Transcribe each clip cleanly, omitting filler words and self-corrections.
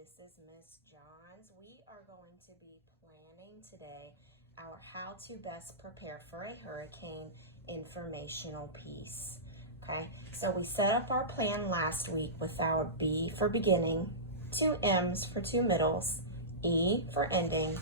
this is Miss Johns. We are going to be planning today our how to best prepare for a hurricane informational piece. Okay, so we set up our plan last week with our B for beginning, 2 M's for 2 middles, E for ending,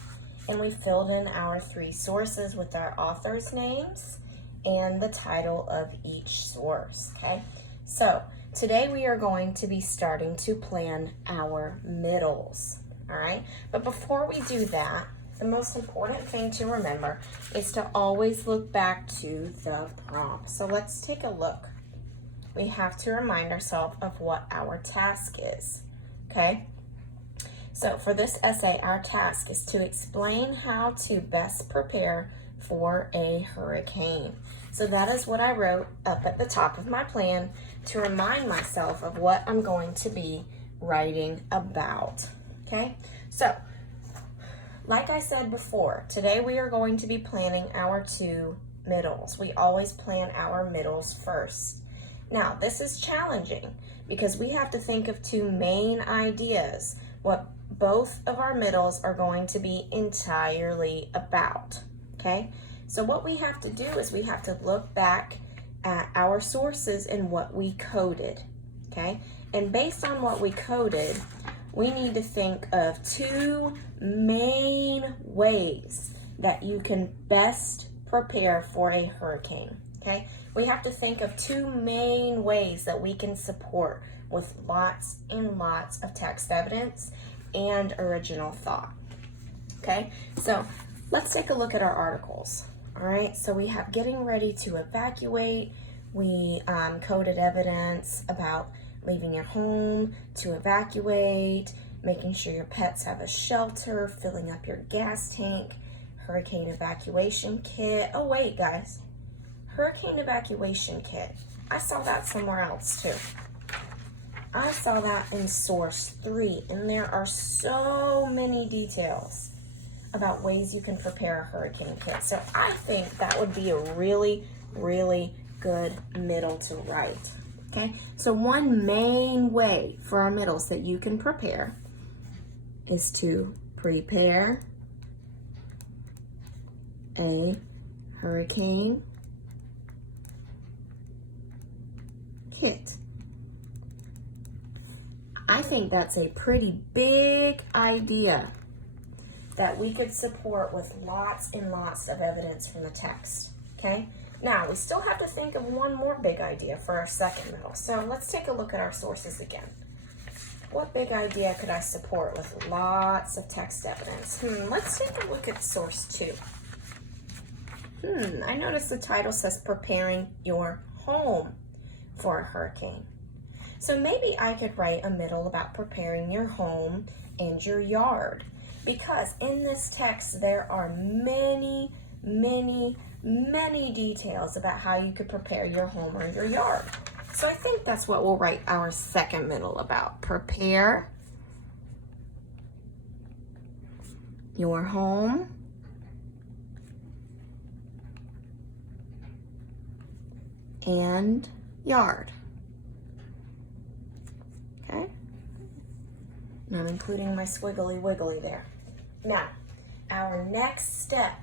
and we filled in our 3 sources with our authors' names and the title of each source. Okay, so today we are going to be starting to plan our middles. All right, but before we do that, the most important thing to remember is to always look back to the prompt. So let's take a look. We have to remind ourselves of what our task is. Okay, so for this essay, our task is to explain how to best prepare for a hurricane. So that is what I wrote up at the top of my plan to remind myself of what I'm going to be writing about. Okay, so like I said before, today we are going to be planning our 2 middles. We always plan our middles first. Now, this is challenging because we have to think of 2 main ideas, what both of our middles are going to be entirely about. Okay, so what we have to do is we have to look back at our sources and what we coded. Okay, and based on what we coded, we need to think of 2 main ways that you can best prepare for a hurricane. Okay, we have to think of 2 main ways that we can support with lots and lots of text evidence and original thought. Okay, so let's take a look at our articles. All right, so we have getting ready to evacuate. We coded evidence about leaving your home to evacuate, making sure your pets have a shelter, filling up your gas tank, hurricane evacuation kit. Oh wait, guys, hurricane evacuation kit. I saw that somewhere else too. I saw that in source 3, and there are so many details about ways you can prepare a hurricane kit. So I think that would be a really, really good middle to write. Okay, so one main way for our middles that you can prepare is to prepare a hurricane kit. I think that's a pretty big idea that we could support with lots and lots of evidence from the text. Okay, now we still have to think of one more big idea for our second middle. So let's take a look at our sources again. What big idea could I support with lots of text evidence? Let's take a look at source 2. I noticed the title says preparing your home for a hurricane. So maybe I could write a middle about preparing your home and your yard, because in this text there are many, many, many details about how you could prepare your home or your yard. So I think that's what we'll write our second middle about. Prepare your home and yard. Okay, and I'm including my squiggly wiggly there. Now, our next step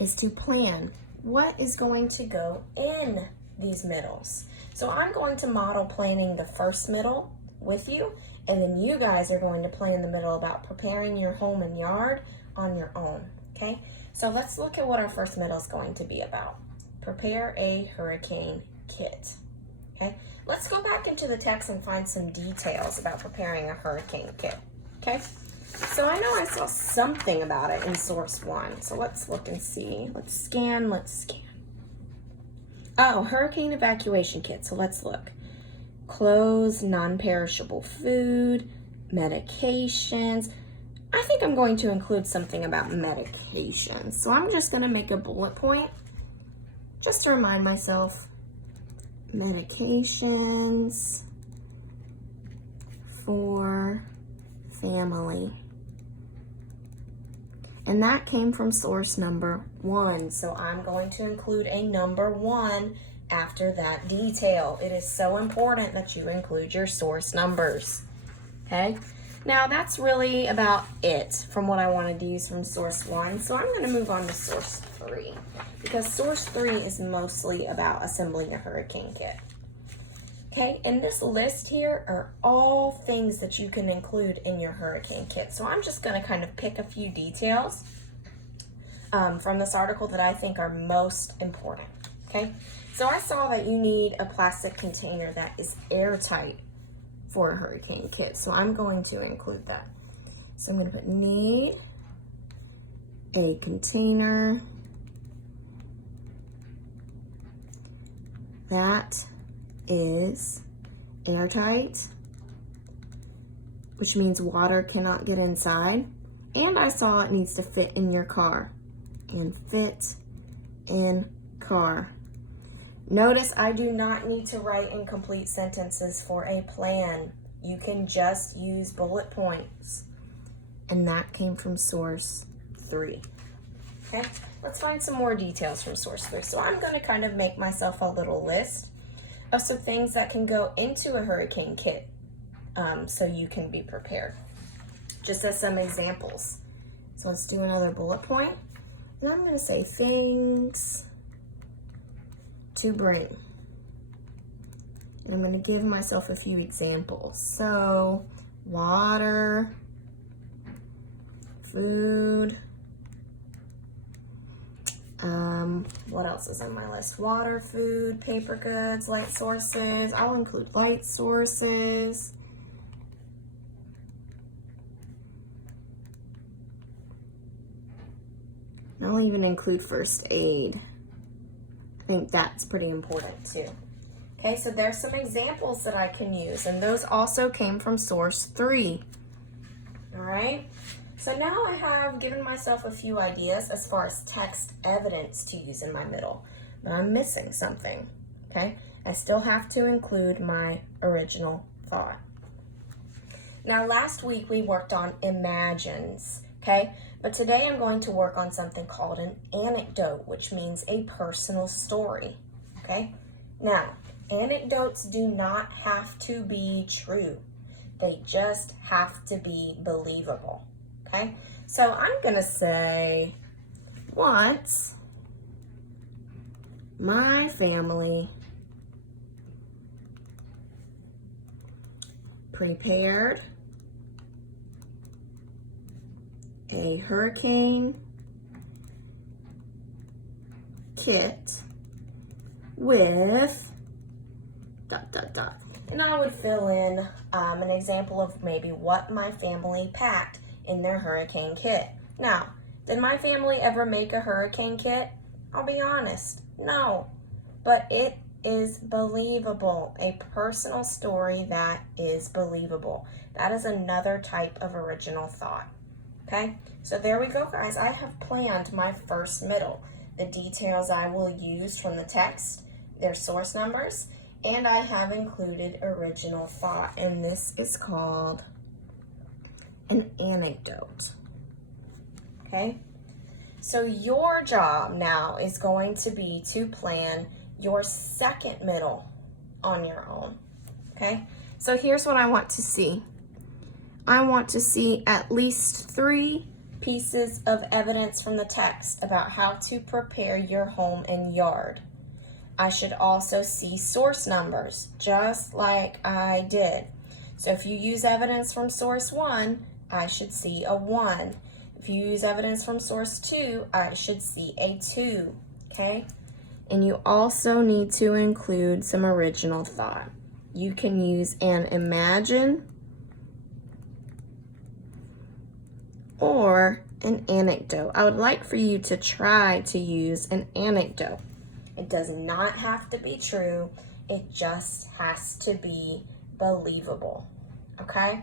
is to plan what is going to go in these middles. So I'm going to model planning the first middle with you, and then you guys are going to plan the middle about preparing your home and yard on your own. Okay, so let's look at what our first middle is going to be about. Prepare a hurricane kit. Okay, let's go back into the text and find some details about preparing a hurricane kit. Okay, so I know I saw something about it in source 1. So let's look and see. Let's scan. Oh, hurricane evacuation kit. So let's look. Clothes, non-perishable food, medications. I think I'm going to include something about medications. So I'm just going to make a bullet point just to remind myself. Medications for family. And that came from source number 1. So I'm going to include a number 1 after that detail. It is so important that you include your source numbers. Okay? Now that's really about it from what I wanted to use from source 1. So I'm going to move on to source 3 because source 3 is mostly about assembling a hurricane kit. Okay, and this list here are all things that you can include in your hurricane kit. So I'm just going to kind of pick a few details from this article that I think are most important. Okay, so I saw that you need a plastic container that is airtight for a hurricane kit. So I'm going to include that. So I'm going to put need a container that is airtight, which means water cannot get inside. And I saw it needs to fit in your car. And fit in car. Notice I do not need to write incomplete sentences for a plan. You can just use bullet points. And that came from source 3. Okay, let's find some more details from source 3. So I'm going to kind of make myself a little list of some things that can go into a hurricane kit so you can be prepared. Just as some examples. So let's do another bullet point. And I'm going to say things to bring. And I'm going to give myself a few examples. So, water, food, what else is on my list? Water, food, paper goods, light sources. I'll include light sources. And I'll even include first aid. I think that's pretty important too. Okay, so there's some examples that I can use, and those also came from source 3. All right, so now I have given myself a few ideas as far as text evidence to use in my middle, but I'm missing something. Okay, I still have to include my original thought. Now last week we worked on imagines, okay? But today I'm going to work on something called an anecdote, which means a personal story, okay? Now, anecdotes do not have to be true. They just have to be believable, okay? So I'm going to say, once my family prepared a hurricane kit with ... And I would fill in an example of maybe what my family packed in their hurricane kit. Now, did my family ever make a hurricane kit? I'll be honest, no. But it is believable, a personal story that is believable. That is another type of original thought. Okay, so there we go, guys. I have planned my first middle. The details I will use from the text, their source numbers, and I have included original thought, and this is called an anecdote. Okay, so your job now is going to be to plan your second middle on your own. Okay, so here's what I want to see. I want to see at least 3 pieces of evidence from the text about how to prepare your home and yard. I should also see source numbers, just like I did. So if you use evidence from source 1, I should see a 1. If you use evidence from source 2, I should see a 2, okay? And you also need to include some original thought. You can use an imagine or an anecdote. I would like for you to try to use an anecdote. It does not have to be true. It just has to be believable. Okay?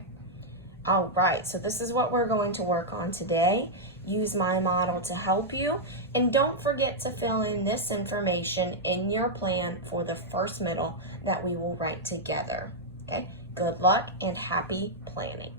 All right, so this is what we're going to work on today. Use my model to help you. And don't forget to fill in this information in your plan for the first middle that we will write together. Okay? Good luck and happy planning.